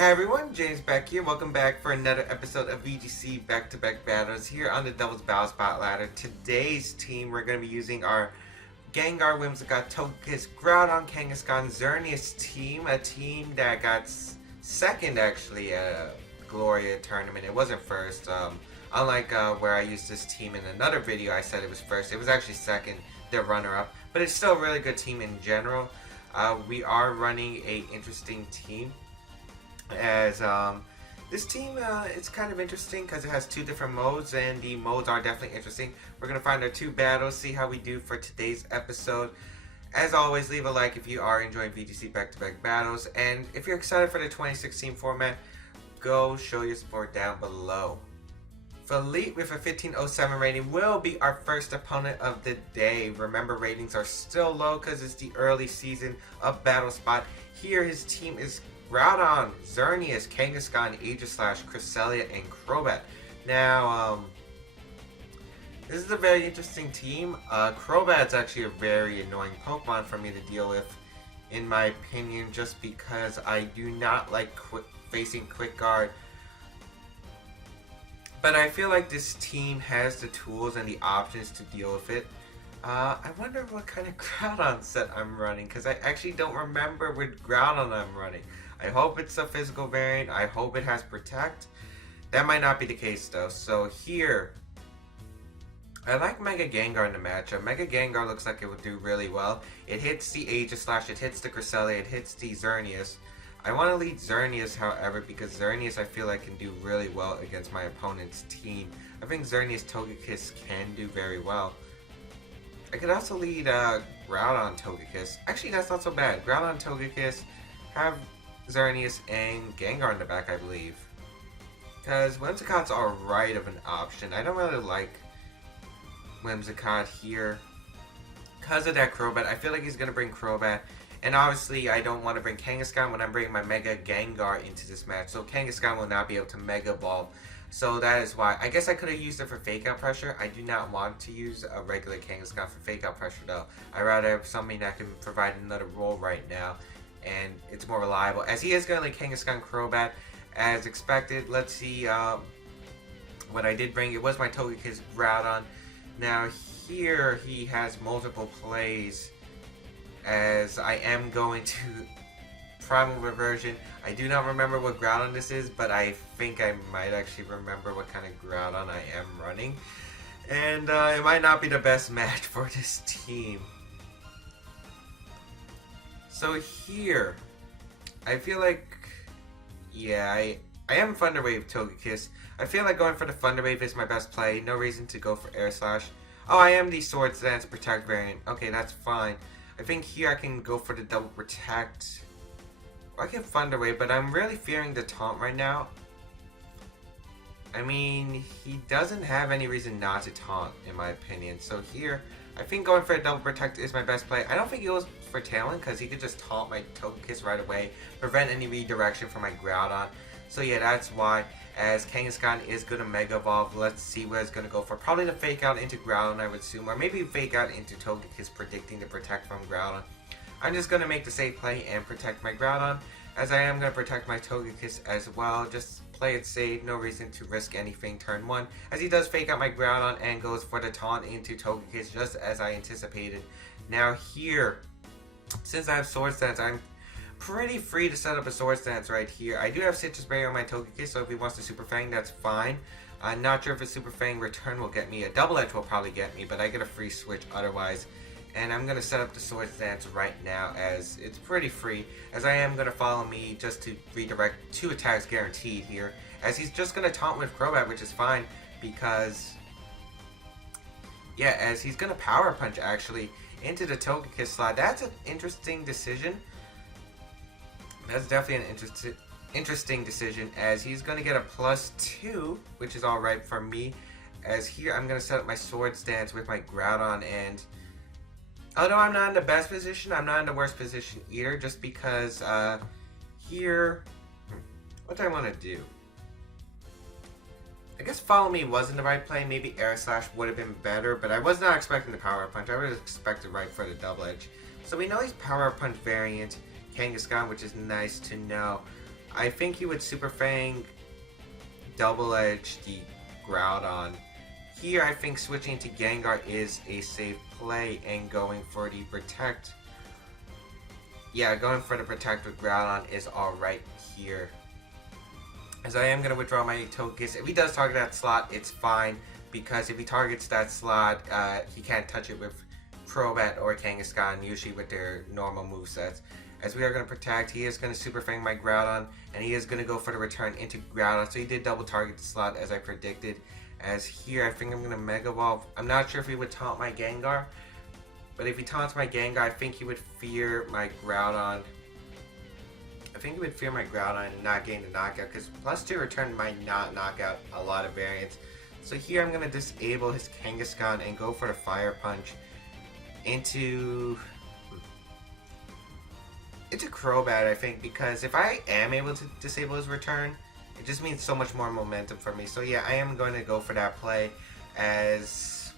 Hey everyone, James Baek here. Welcome back for another episode of VGC back-to-back battles here on the Devil's Battle Spot ladder. Today's team, we're going to be using our Gengar, Whimsicott, Togekiss, Groudon, Kangaskhan, Xerneas team. A team that got second actually at a Gloria tournament. It wasn't first. Unlike where I used this team in another video, I said it was first. It was actually second, the runner-up. But it's still a really good team in general. We are running a interesting team. As this team, it's kind of interesting because it has two different modes, and the modes are definitely interesting. We're going to find our two battles, see how we do for today's episode. As always, leave a like if you are enjoying VGC back-to-back battles, and if you're excited for the 2016 format, go show your support down below. Philippe with a 1507 rating will be our first opponent of the day. Remember, ratings are still low because it's the early season of Battle Spot. Here, his team is Groudon, Xerneas, Kangaskhan, Aegislash, Cresselia, and Crobat. Now, this is a very interesting team. Crobat's actually a very annoying Pokemon for me to deal with, in my opinion, just because I do not like facing Quick Guard. But I feel like this team has the tools and the options to deal with it. I wonder what kind of Groudon set I'm running, because I actually don't remember what Groudon I'm running. I hope it's a physical variant. I hope it has Protect. That might not be the case though. So here, I like Mega Gengar in the matchup. Mega Gengar looks like it would do really well. It hits the Aegislash, it hits the Cresselia, it hits the Xerneas. I want to lead Xerneas, however, because Xerneas I feel like can do really well against my opponent's team. I think Xerneas Togekiss can do very well. I could also lead Groudon Togekiss. Actually, that's not so bad. Groudon Togekiss, have Xerneas and Gengar in the back, I believe. Because Whimsicott's alright of an option. I don't really like Whimsicott here. Because of that Crobat, I feel like he's going to bring Crobat. And obviously, I don't want to bring Kangaskhan when I'm bringing my Mega Gengar into this match. So Kangaskhan will not be able to Mega Evolve. So that is why. I guess I could have used it for Fake Out Pressure. I do not want to use a regular Kangaskhan for Fake Out Pressure though. I'd rather have something that can provide another role right now. And it's more reliable. As he is going to like Kangaskhan Crobat as expected. Let's see what I did bring. It was my Togekiss Groudon. Now here he has multiple plays, as I am going to Primal Reversion. I do not remember what Groudon this is, but I think I might actually remember what kind of Groudon I am running. And it might not be the best match for this team. So here, I feel like, yeah, I am Thunder Wave Togekiss. I feel like going for the Thunder Wave is my best play. No reason to go for Air Slash. Oh, I am the Swords Dance Protect variant. Okay, that's fine. I think here I can go for the Double Protect. I can Thunder Wave, but I'm really fearing the Taunt right now. I mean, he doesn't have any reason not to Taunt, in my opinion. So here, I think going for a Double Protect is my best play. I don't think he goes for Talon, because he could just Taunt my Togekiss right away, prevent any redirection from my Groudon. So yeah, that's why. As Kangaskhan is going to Mega Evolve, let's see where it's going to go for. Probably the Fake Out into Groudon, I would assume. Or maybe Fake Out into Togekiss, predicting the Protect from Groudon. I'm just going to make the safe play and protect my Groudon, as I am going to protect my Togekiss as well. Just play it safe, no reason to risk anything turn 1. As he does Fake Out my Groudon and goes for the Taunt into Togekiss, just as I anticipated. Now here, since I have Swords Dance, I'm pretty free to set up a Swords Dance right here. I do have Citrus Berry on my Togekiss, so if he wants to Super Fang, that's fine. I'm not sure if a Super Fang return will get me. A Double Edge will probably get me, but I get a free switch otherwise. And I'm going to set up the Swords Dance right now, as it's pretty free, as I am going to follow me just to redirect 2 attacks guaranteed here, as he's just going to Taunt with Crobat, which is fine, because, yeah, as he's going to Power Punch actually into the Togekiss slot. That's an interesting decision. That's definitely an interesting decision, as he's going to get a +2, which is alright for me, as here I'm going to set up my Swords Dance with my Groudon, and although I'm not in the best position, I'm not in the worst position either, just because here, what do I want to do? I guess Follow Me wasn't the right play. Maybe Air Slash would have been better, but I was not expecting the Power Punch. I would have expected right for the Double Edge. So we know he's Power Punch variant Kangaskhan, which is nice to know. I think he would Super Fang Double Edge the Groudon. Here, I think switching to Gengar is a safe play and going for the Protect. Yeah, going for the Protect with Groudon is alright here. As I am going to withdraw my Togekiss. If he does target that slot, it's fine. Because if he targets that slot, he can't touch it with Crobat or Kangaskhan, usually with their normal movesets. As we are going to Protect, he is going to Super Fang my Groudon, and he is going to go for the return into Groudon. So he did double target the slot as I predicted. As here, I think I'm going to Mega Evolve. I'm not sure if he would taunt my Gengar, but if he taunts my Gengar, I think he would fear my Groudon. I think he would fear my Groudon and not gain the knockout, because +2 return might not knock out a lot of variants. So here I'm going to disable his Kangaskhan and go for the Fire Punch into Crobat, I think, because if I am able to disable his return, it just means so much more momentum for me. So yeah, I am going to go for that play, as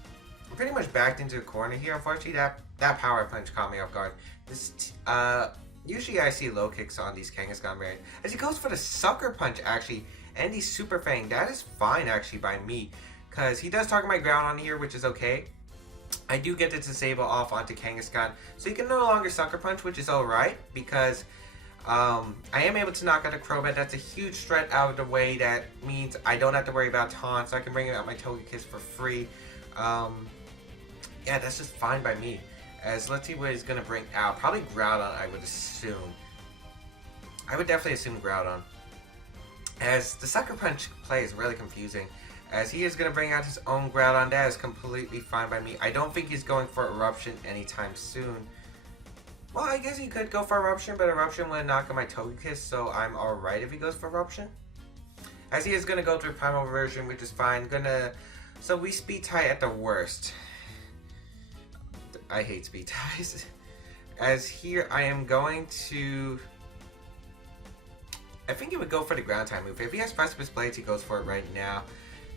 I'm pretty much backed into a corner here. Unfortunately, that Power Punch caught me off guard. Usually I see low kicks on these Kangaskhan variants. As he goes for the Sucker Punch, actually, and the Super Fang, that is fine, actually, by me, because he does target my Groudon here, which is okay. I do get to disable off onto Kangaskhan, so he can no longer Sucker Punch, which is alright, because I am able to knock out a Crobat. That's a huge threat out of the way. That means I don't have to worry about taunts. So I can bring out my Togekiss for free. Yeah, that's just fine by me. As let's see what he's going to bring out. Probably Groudon, I would assume. I would definitely assume Groudon. As the Sucker Punch play is really confusing. As he is going to bring out his own Groudon. That is completely fine by me. I don't think he's going for Eruption anytime soon. Well, I guess he could go for Eruption, but Eruption would knock out my Togekiss, so I'm alright if he goes for Eruption. As he is going to go through Primal Version, which is fine. So we speed tie at the worst. I hate speed ties. As here, I am going to... I think he would go for the Ground Type move. If he has Precipice Blades, he goes for it right now.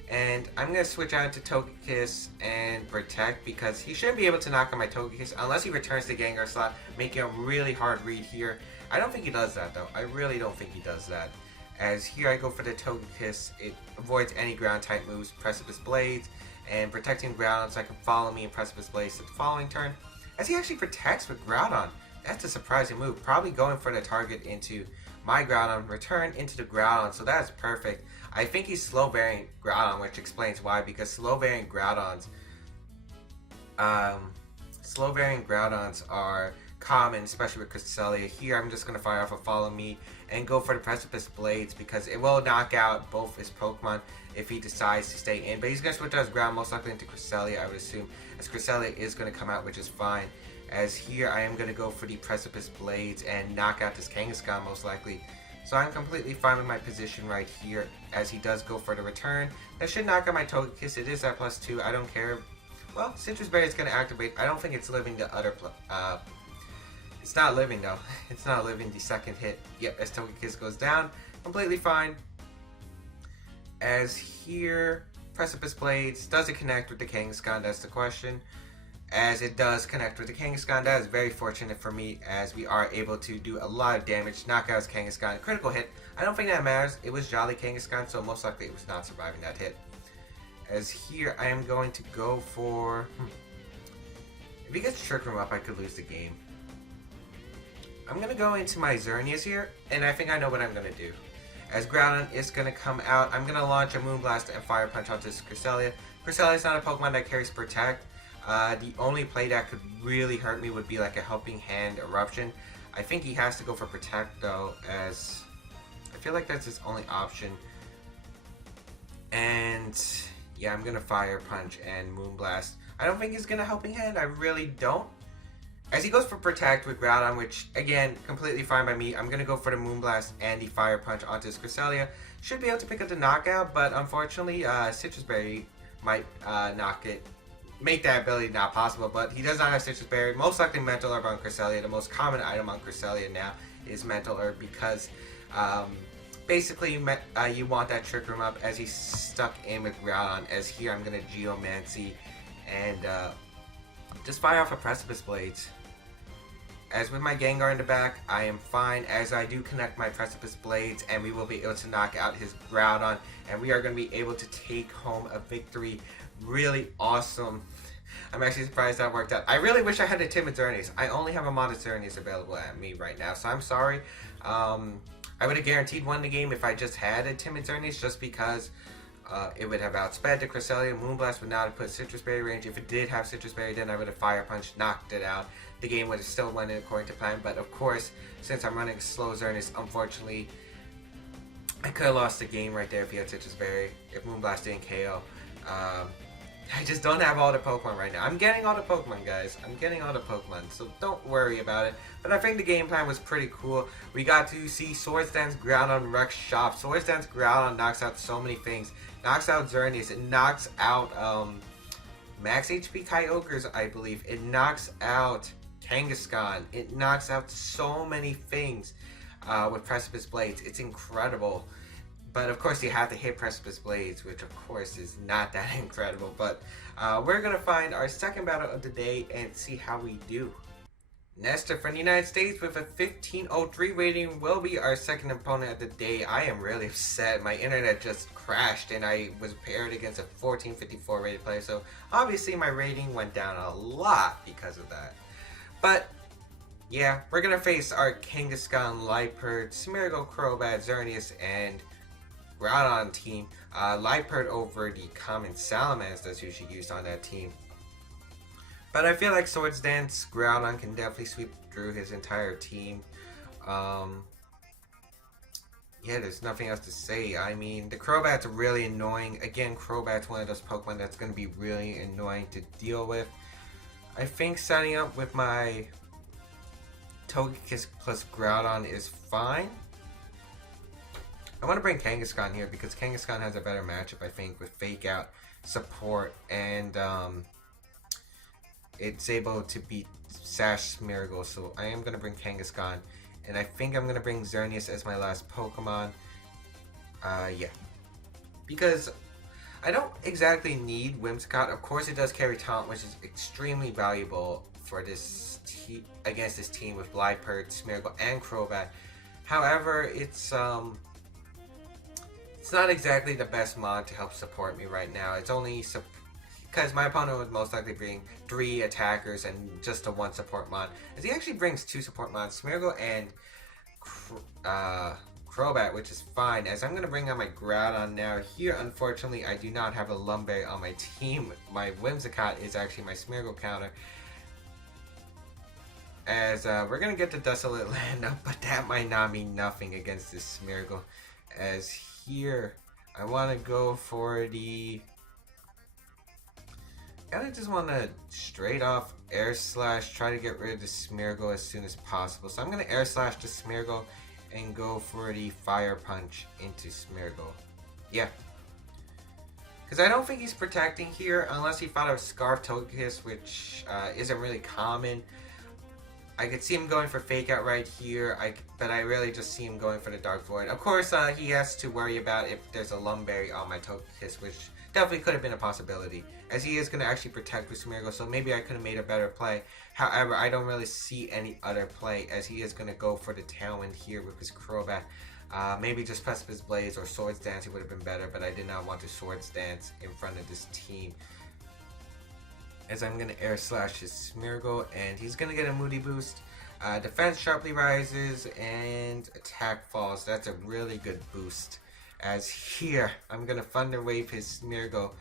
And I'm going to switch out to Togekiss and Protect, because he shouldn't be able to knock out my Togekiss unless he returns the Gengar slot, making a really hard read here. I don't think he does that, though. I really don't think he does that. As here I go for the Togekiss, it avoids any Ground type moves, Precipice Blades, and protecting Groudon so I can follow me and Precipice Blades to the following turn. As he actually protects with Groudon. That's a surprising move. Probably going for the target into my Groudon, return into the Groudon, so that's perfect. I think he's slow variant Groudon, which explains why, because slow variant Groudons are common, especially with Cresselia. Here I'm just going to fire off a Follow Me and go for the Precipice Blades, because it will knock out both his Pokemon if he decides to stay in. But he's going to switch out his ground most likely into Cresselia, I would assume, as Cresselia is going to come out, which is fine. As here I am going to go for the Precipice Blades and knock out this Kangaskhan most likely. So I'm completely fine with my position right here, as he does go for the return. That should knock out my Togekiss. It is at +2. I don't care. Well, Citrus Berry is going to activate. I don't think it's living the other... it's not living, though. It's not living the second hit. Yep, as Togekiss goes down. Completely fine. As here, Precipice Blades. Does it connect with the Kangaskhan? That's the question. As it does connect with the Kangaskhan, that is very fortunate for me, as we are able to do a lot of damage, knock out his Kangaskhan, critical hit. I don't think that matters. It was Jolly Kangaskhan, so most likely it was not surviving that hit. As here, I am going to go for... If he gets Trick Room up, I could lose the game. I'm going to go into my Xerneas here, and I think I know what I'm going to do. As Groudon is going to come out, I'm going to launch a Moonblast and Fire Punch onto this Cresselia. Cresselia is not a Pokemon that carries Protect. The only play that could really hurt me would be like a Helping Hand Eruption. I think he has to go for Protect, though, as I feel like that's his only option. And yeah, I'm going to Fire Punch and Moonblast. I don't think he's going to Helping Hand. I really don't. As he goes for Protect with Groudon, which, again, completely fine by me, I'm going to go for the Moonblast and the Fire Punch onto his Cresselia. Should be able to pick up the knockout, but unfortunately, Citrus Berry might make that ability not possible. But he does not have Citrus Berry. Most likely Mental Herb on Cresselia. The most common item on Cresselia now is Mental Herb, because basically you want that Trick Room up, as he's stuck in with Groudon. As here I'm going to Geomancy and just fire off a Precipice Blades. As with my Gengar in the back, I am fine as I do connect my Precipice Blades, and we will be able to knock out his Groudon, and we are going to be able to take home a victory. Really awesome. I'm actually surprised that worked out. I really wish I had a Timid Xerneas. I only have a modded Xerneas available at me right now, so I'm sorry. I would have guaranteed won the game if I just had a Timid Xerneas, just because it would have outsped the Cresselia. Moonblast would not have put Citrus Berry range. If it did have Citrus Berry, then I would have Fire Punch, knocked it out. The game would have still went according to plan, but of course, since I'm running slow Xerneas, unfortunately, I could have lost the game right there if he had Citrus Berry, if Moonblast didn't KO. I just don't have all the Pokemon right now. I'm getting all the Pokemon, guys. I'm getting all the Pokemon, so don't worry about it. But I think the game plan was pretty cool. We got to see Swords Dance Groudon wreck shop. Swords Dance Groudon knocks out so many things. Knocks out Xerneas. It knocks out Max HP Kyogres, I believe. It knocks out Kangaskhan. It knocks out so many things with Precipice Blades. It's incredible. But of course you have to hit Precipice Blades, which of course is not that incredible. But we're going to find our second battle of the day and see how we do. Nestor from the United States with a 1503 rating will be our second opponent of the day. I am really upset. My internet just crashed and I was paired against a 1454 rated player. So obviously my rating went down a lot because of that. But yeah, we're going to face our Kangaskhan, Liepard, Smeargle, Crobat, Xerneas, and Groudon team. Liepard over the common Salamence that's usually used on that team. But I feel like Swords Dance Groudon can definitely sweep through his entire team. Yeah, there's nothing else to say. I mean, the Crobat's really annoying. Again, Crobat's one of those Pokemon that's going to be really annoying to deal with. I think setting up with my Togekiss plus Groudon is fine. I want to bring Kangaskhan here because Kangaskhan has a better matchup, I think, with Fake Out, Support, and it's able to beat Sash Smeargle. So I am going to bring Kangaskhan, and I think I'm going to bring Xerneas as my last Pokemon. Yeah. Because I don't exactly need Whimsicott. Of course it does carry Taunt, which is extremely valuable for this against this team with Liepard, Smeargle, and Crobat. However, it's not exactly the best mod to help support me right now. It's only because my opponent would most likely bring 3 attackers and just a 1 support mod. As he actually brings 2 support mods, Smeargle and Crobat, which is fine. As I'm going to bring on my Groudon now. Here, unfortunately, I do not have a Lumberry on my team. My Whimsicott is actually my Smeargle counter. As we're going to get the Desolate Land up, but that might not mean nothing against this Smeargle. As here, I want to go for the... I just want to straight off Air Slash, try to get rid of the Smeargle as soon as possible. So I'm going to Air Slash the Smeargle and go for the Fire Punch into Smeargle. Yeah. Because I don't think he's protecting here unless he thought of Scarf Togekiss, which isn't really common. I could see him going for Fake Out right here, but I really just see him going for the Dark Void. Of course, he has to worry about if there's a Lumberry on my Togekiss, which definitely could have been a possibility, as he is going to actually protect with Smeargle, so maybe I could have made a better play. However, I don't really see any other play, as he is going to go for the Tailwind here with his Crobat. Maybe just Precipice Blaze or Swords Dance would have been better, but I did not want to Swords Dance in front of this team. As I'm going to Air Slash his Smeargle, and he's going to get a Moody Boost. Defense sharply rises, and attack falls. That's a really good boost. As here, I'm going to Thunder Wave his Smeargle,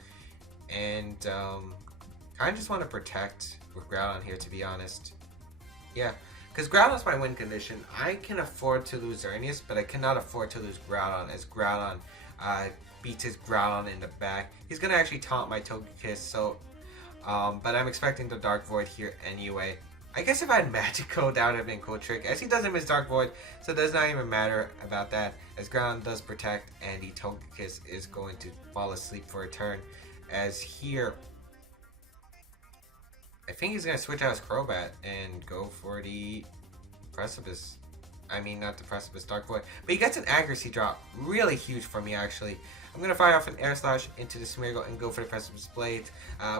and I just want to protect with Groudon here, to be honest. Yeah, because Groudon's my win condition. I can afford to lose Xerneas, but I cannot afford to lose Groudon, as Groudon beats his Groudon in the back. He's going to actually taunt my Togekiss, so... but I'm expecting the Dark Void here anyway. I guess if I had Magico, that would have been a cool trick. As he doesn't miss Dark Void, so it does not even matter about that. As Groudon does protect, and the Togekiss is going to fall asleep for a turn. As here, I think he's going to switch out his Crobat and go for the Precipice. I mean, not the Precipice, Dark Void. But he gets an accuracy drop. Really huge for me, actually. I'm going to fire off an Air Slash into the Smeargle and go for the Precipice Blades.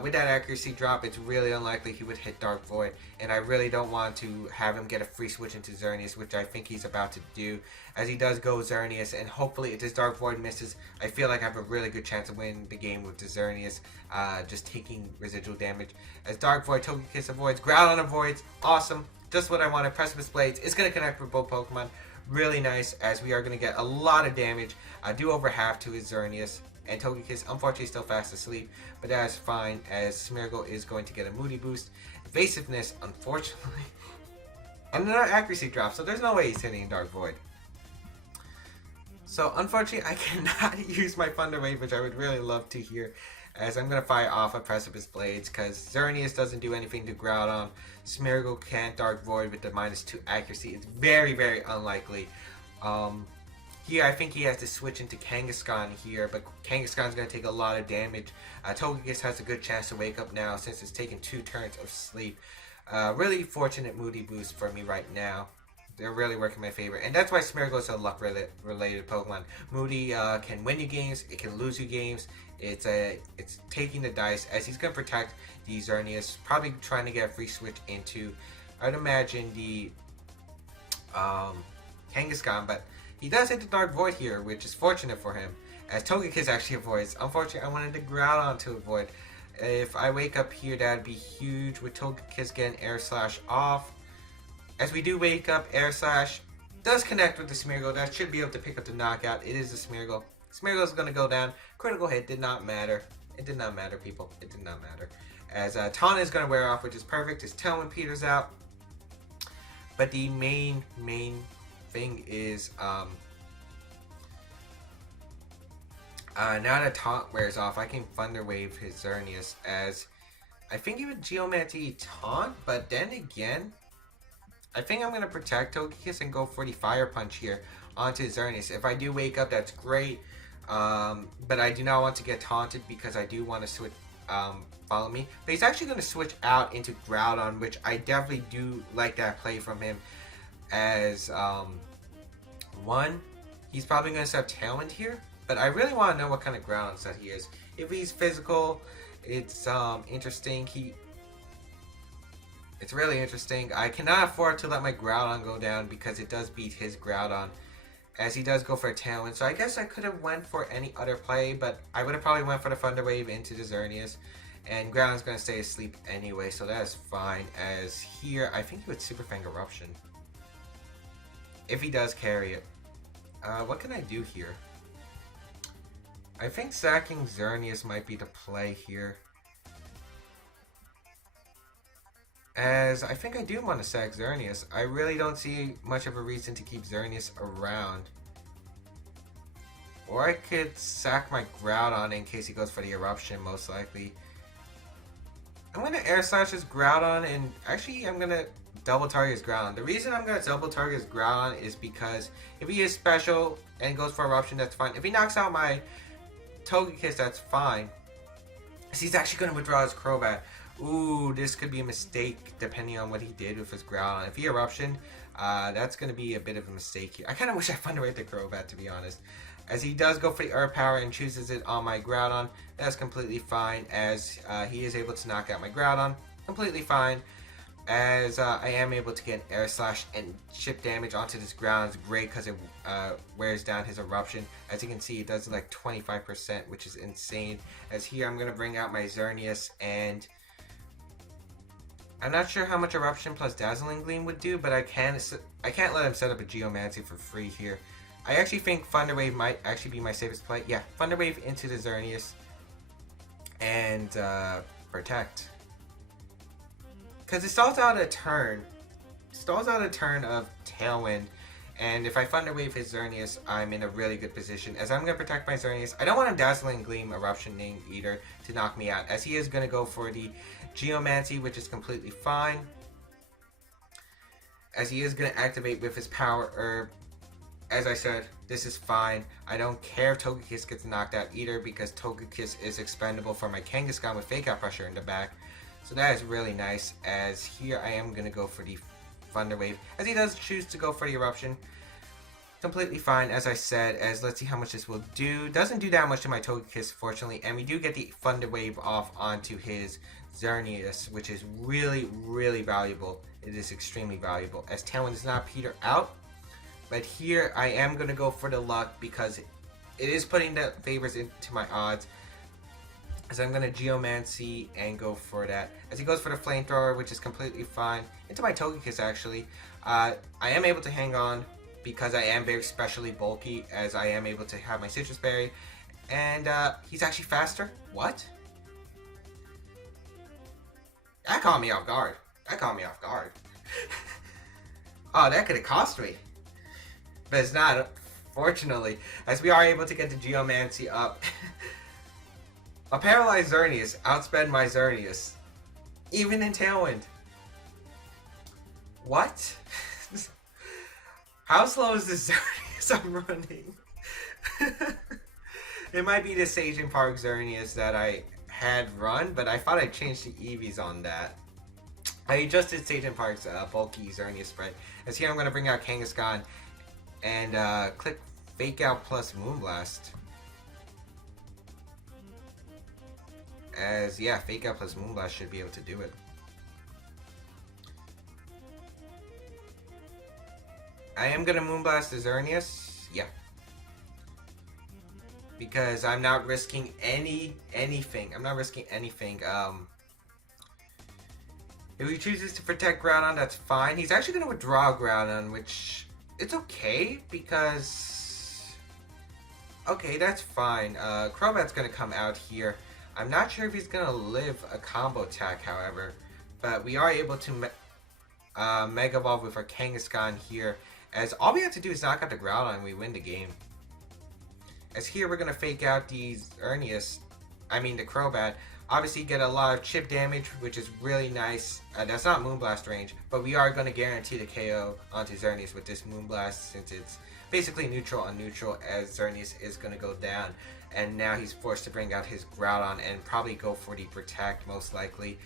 With that accuracy drop, it's really unlikely he would hit Dark Void, and I really don't want to have him get a free switch into Xerneas, which I think he's about to do. As he does go Xerneas, and hopefully if this Dark Void misses, I feel like I have a really good chance of winning the game with the Xerneas, just taking residual damage. As Dark Void, Togekiss avoids, Groudon avoids, awesome, just what I wanted. Precipice Blades is going to connect with both Pokemon. Really nice, as we are going to get a lot of damage. I do over half to his Xerneas, and Togekiss unfortunately still fast asleep, but that is fine, as Smeargle is going to get a Moody boost. Evasiveness, unfortunately, and another accuracy drop, so there's no way he's hitting Dark Void. So unfortunately, I cannot use my Thunder Wave, which I would really love to here, as I'm going to fire off of Precipice Blades, because Xerneas doesn't do anything to Groudon. Smeargle can't Dark Void with the -2 accuracy. It's very, very unlikely. Here, I think he has to switch into Kangaskhan here, but Kangaskhan's going to take a lot of damage. Togekiss has a good chance to wake up now, since it's taken 2 turns of sleep. Really fortunate Moody boost for me right now. They're really working in my favor, and that's why Smeargle is a luck-related Pokemon. Moody can win you games, it can lose you games. It's taking the dice, as he's going to protect the Xerneas, probably trying to get a free switch into, I'd imagine, the Kangaskhan, but he does hit the Dark Void here, which is fortunate for him, as Togekiss actually avoids. Unfortunately, I wanted the Groudon to avoid. If I wake up here, that'd be huge, with Togekiss getting Air Slash off. As we do wake up, Air Slash does connect with the Smeargle. That should be able to pick up the knockout. It is the Smeargle. Smeargle is going to go down. Critical hit did not matter. It did not matter, people. It did not matter. As Taunt is going to wear off, which is perfect. His Tailwind peters out. But the main thing is, now that Taunt wears off, I can Thunder Wave his Xerneas, as I think he would Geomancy Taunt, but then again, I think I'm going to protect Togekiss and go for the Fire Punch here onto Xerneas. If I do wake up, that's great. But I do not want to get taunted, because I do want to switch, follow me. But he's actually going to switch out into Groudon, which I definitely do like that play from him. As, one, he's probably going to set Tailwind here. But I really want to know what kind of Groudon set he is. If he's physical, it's interesting. It's really interesting. I cannot afford to let my Groudon go down, because it does beat his Groudon, as he does go for a Tailwind. So I guess I could have went for any other play, but I would have probably went for the Thunder Wave into the Xerneas, and Groudon's going to stay asleep anyway, so that is fine. As here, I think he would Super Fang Eruption, if he does carry it. What can I do here? I think sacking Xerneas might be the play here, as I think I do want to sack Xerneas. I really don't see much of a reason to keep Xerneas around. Or I could sack my Groudon in case he goes for the Eruption, most likely. I'm going to Air Slash his Groudon, and actually I'm going to double target his Groudon. The reason I'm going to double target his Groudon is because if he is special and goes for Eruption, that's fine. If he knocks out my Togekiss, that's fine. So he's actually going to withdraw his Crobat. Ooh, this could be a mistake depending on what he did with his Groudon. If he Eruption, that's going to be a bit of a mistake here. I kind of wish I Thunder Waved the Crobat, to be honest. As he does go for the Earth Power and chooses it on my Groudon, that's completely fine, as he is able to knock out my Groudon. Completely fine, as I am able to get an Air Slash and chip damage onto this Groudon. It's great because it wears down his Eruption. As you can see, it does like 25%, which is insane. As here, I'm going to bring out my Xerneas, and I'm not sure how much Eruption plus Dazzling Gleam would do, but I can't let him set up a Geomancy for free here. I actually think Thunder Wave might actually be my safest play. Yeah, Thunder Wave into the Xerneas and protect. Because it stalls out a turn. Stalls out a turn of Tailwind. And if I Thunder Wave his Xerneas, I'm in a really good position, as I'm going to protect my Xerneas. I don't want a Dazzling Gleam Eruptioning either to knock me out, as he is going to go for the Geomancy, which is completely fine, as he is going to activate with his Power Herb. As I said, this is fine. I don't care if Togekiss gets knocked out either, because Togekiss is expendable for my Kangaskhan with Fake Out Pressure in the back. So that is really nice, as here I am going to go for the Thunder Wave, as he does choose to go for the Eruption. completely fine, as I said, as let's see how much this will do. Doesn't do that much to my Togekiss, fortunately, and we do get the Thunder Wave off onto his Xerneas, which is really, really valuable. It is extremely valuable, as Tailwind does not peter out. But here, I am going to go for the luck, because it is putting the favors into my odds. As I'm going to Geomancy and go for that. As he goes for the Flamethrower, which is completely fine. Into my Togekiss, actually. I am able to hang on, because I am very specially bulky, as I am able to have my Citrus Berry. And he's actually faster. What? That caught me off guard. Oh, that could have cost me. But it's not, fortunately, as we are able to get the Geomancy up. A Paralyzed Xerneas outsped my Xerneas. Even in Tailwind. What? How slow is this Xerneas I'm running? It might be the Sage Park Xerneas that I had run, but I thought I changed the EVs on that. I adjusted Sage Park's bulky Xerneas spread. As here I'm going to bring out Kangaskhan and click Fake Out plus Moonblast. As, yeah, Fake Out plus Moonblast should be able to do it. I am going to Moonblast the Xerneas. Yeah. Because I'm not risking anything. I'm not risking anything. If he chooses to protect Groudon, that's fine. He's actually going to withdraw Groudon, which... it's okay, because... okay, that's fine. Crobat's going to come out here. I'm not sure if he's going to live a combo attack, however. But we are able to Mega Evolve with our Kangaskhan here. As all we have to do is knock out the Groudon and we win the game. As here we're going to fake out these the Crobat. Obviously get a lot of chip damage, which is really nice. That's not Moonblast range, but we are going to guarantee the KO onto Xerneas with this Moonblast, since it's basically neutral on neutral, as Xerneas is going to go down. And now he's forced to bring out his Groudon and probably go for the Protect, most likely.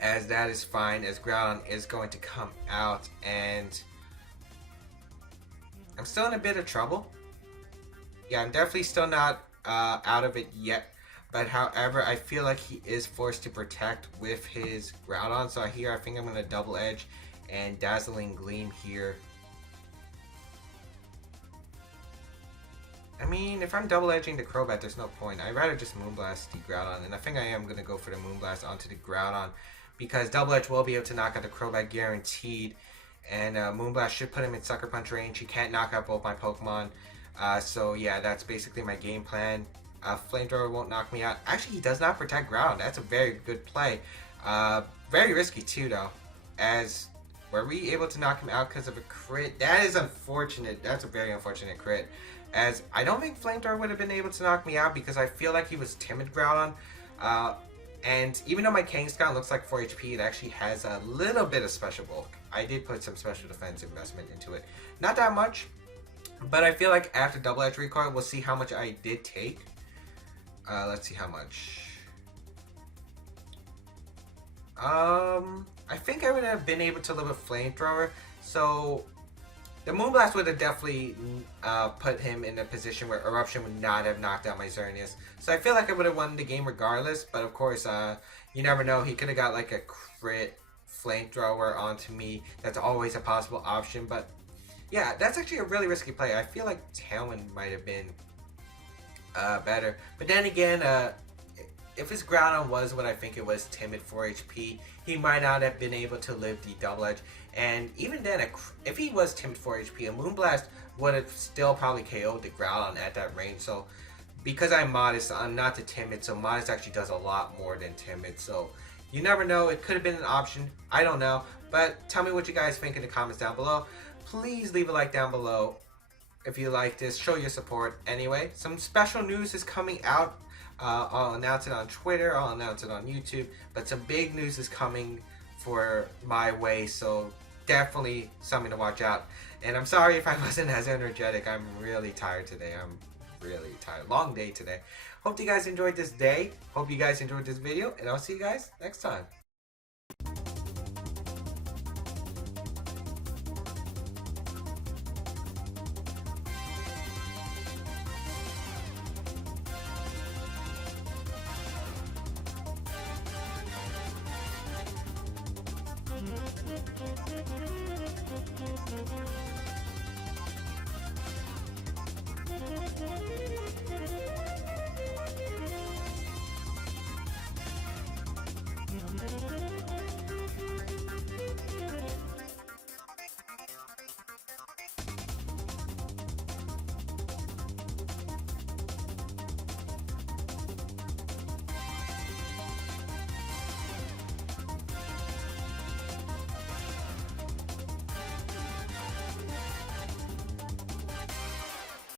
As that is fine, as Groudon is going to come out, and I'm still in a bit of trouble. Yeah, I'm definitely still not out of it yet. But however, I feel like he is forced to protect with his Groudon. So here, I think I'm going to Double Edge and Dazzling Gleam here. I mean, if I'm Double Edging the Crobat, there's no point. I'd rather just Moonblast the Groudon. And I think I am going to go for the Moonblast onto the Groudon, because Double Edge will be able to knock out the Crobat guaranteed. And Moonblast should put him in Sucker Punch range. He can't knock out both my Pokemon. So yeah, that's basically my game plan. Flamethrower won't knock me out. Actually, he does not protect Groudon. That's a very good play. Very risky too, though. As were we able to knock him out because of a crit? That is unfortunate. That's a very unfortunate crit. As I don't think Flamethrower would have been able to knock me out, because I feel like he was timid Groudon. And even though my Kangaskhan looks like 4 HP, it actually has a little bit of special bulk. I did put some special defense investment into it. Not that much. But I feel like after Double Edge Recoil, we'll see how much I did take. Let's see how much. I think I would have been able to live with Flamethrower. So the Moonblast would have definitely put him in a position where Eruption would not have knocked out my Xerneas. So I feel like I would have won the game regardless. But of course, you never know. He could have got like a crit Flamethrower onto me. That's always a possible option. But yeah, that's actually a really risky play. I feel like Tailwind might have been better. But then again, if his Groudon was what I think it was, timid 4 HP, he might not have been able to live the Double Edge. And even then, if he was timid 4 HP, a Moonblast would have still probably KO'd the Groudon at that range. So because I'm Modest, I'm not the timid, so Modest actually does a lot more than timid. So you never know, it could have been an option. I don't know. But tell me what you guys think in the comments down below. Please leave a like down below if you like this. Show your support. Anyway, some special news is coming out. I'll announce it on Twitter. I'll announce it on YouTube. But some big news is coming for my way. So definitely something to watch out. And I'm sorry if I wasn't as energetic. I'm really tired today. I'm really tired. Long day today. Hope you guys enjoyed this day. Hope you guys enjoyed this video. And I'll see you guys next time.